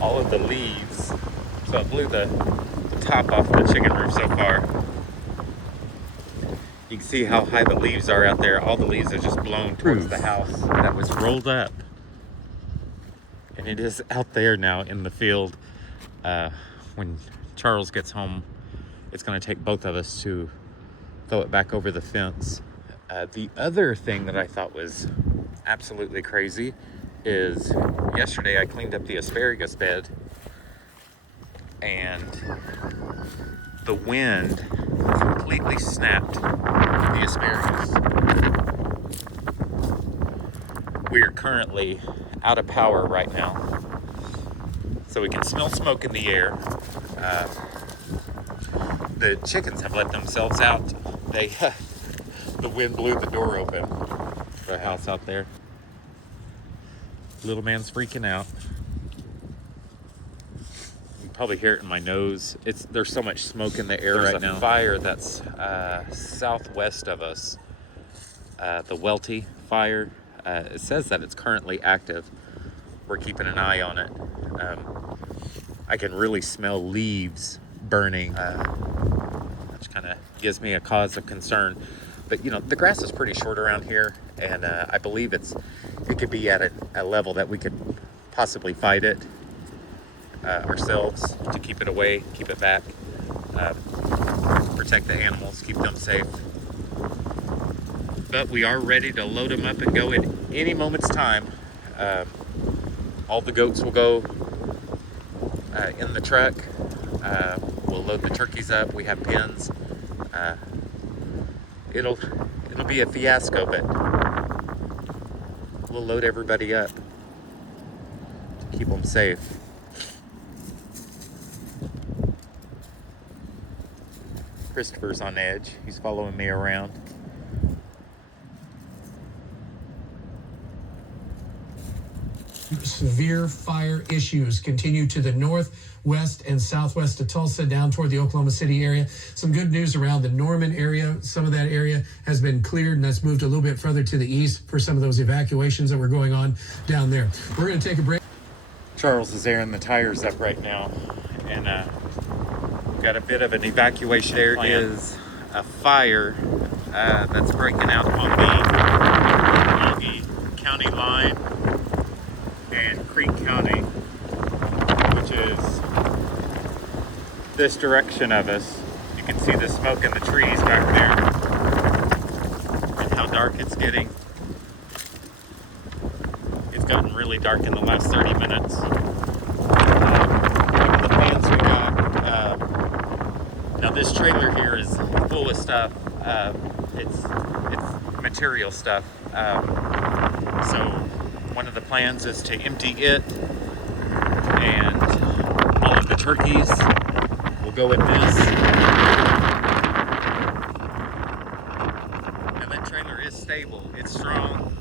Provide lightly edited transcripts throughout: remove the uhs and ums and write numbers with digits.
all of the leaves. So it blew the top off the chicken roof so far. You can see how high the leaves are out there. All the leaves are just blown towards the house that was rolled up. And it is out there now in the field. When Charles gets home, it's going to take both of us to throw it back over the fence. The other thing that I thought was absolutely crazy is yesterday I cleaned up the asparagus bed, and the wind completely snapped the asparagus. We are currently out of power right now, so we can smell smoke in the air. The chickens have let themselves out. The wind blew the door open. The house out there. Little man's freaking out. You can probably hear it in my nose. There's so much smoke in the air right now. There's a fire that's southwest of us. The Welty fire. It says that it's currently active. We're keeping an eye on it. I can really smell leaves burning, which kind of gives me a cause of concern. But the grass is pretty short around here, and I believe it could be at a level that we could possibly fight it ourselves to keep it away, keep it back, protect the animals, keep them safe. But we are ready to load them up and go at any moment's time. All the goats will go in the truck. We'll load the turkeys up. We have pens. It'll be a fiasco, but we'll load everybody up to keep them safe. Christopher's on edge. He's following me around. Severe fire issues continue to the north, west, and southwest of Tulsa, down toward the Oklahoma City area. Some good news around the Norman area. Some of that area has been cleared, and that's moved a little bit further to the east for some of those evacuations that were going on down there. We're going to take a break. Charles is airing the tires up right now, and we've got a bit of an evacuation. There is a fire that's breaking out on the county line and Creek County, which is this direction of us. You can see the smoke in the trees back there and how dark it's getting. It's gotten really dark in the last 30 minutes. The plans we got, now this trailer here is full of stuff. It's material stuff. So one of the plans is to empty it, and all of the turkeys will go in this. And that trailer is stable. It's strong.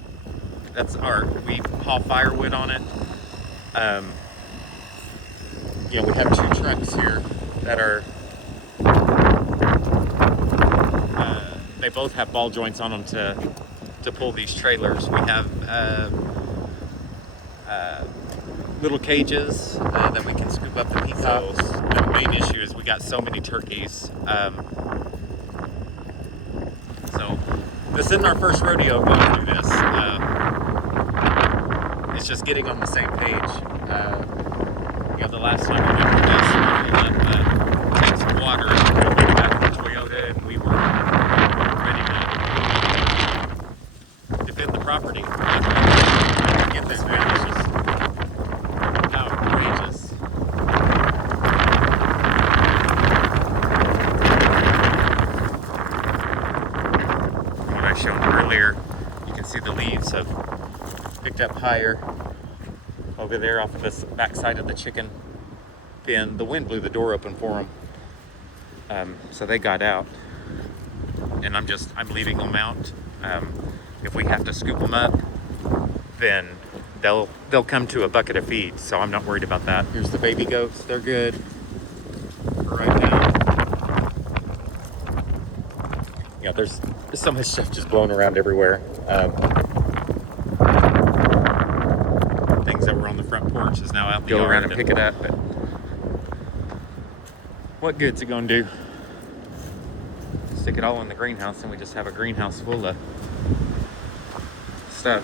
We haul firewood on it. We have two trucks here that are, they both have ball joints on them to pull these trailers. We have little cages that we can scoop up the pieces. The main issue is we got so many turkeys. So this isn't our first rodeo going through this. It's just getting on the same page. The last time we went through this, we left some water back in the Toyota, and we were ready to defend the property. Get this man. It's just outrageous. What I showed earlier, you can see the leaves have picked up higher over there off of this backside of the chicken pen. The wind blew the door open for them, so they got out, and I'm leaving them out. If we have to scoop them up, then they'll come to a bucket of feed, so I'm not worried about that. Here's the baby goats. They're good for right now. There's so much stuff just blown around everywhere. Things that were on the front porch is now out in the go yard around and pick it up. But what good's it gonna do? stick it all in the greenhouse, and we just have a greenhouse full of stuff.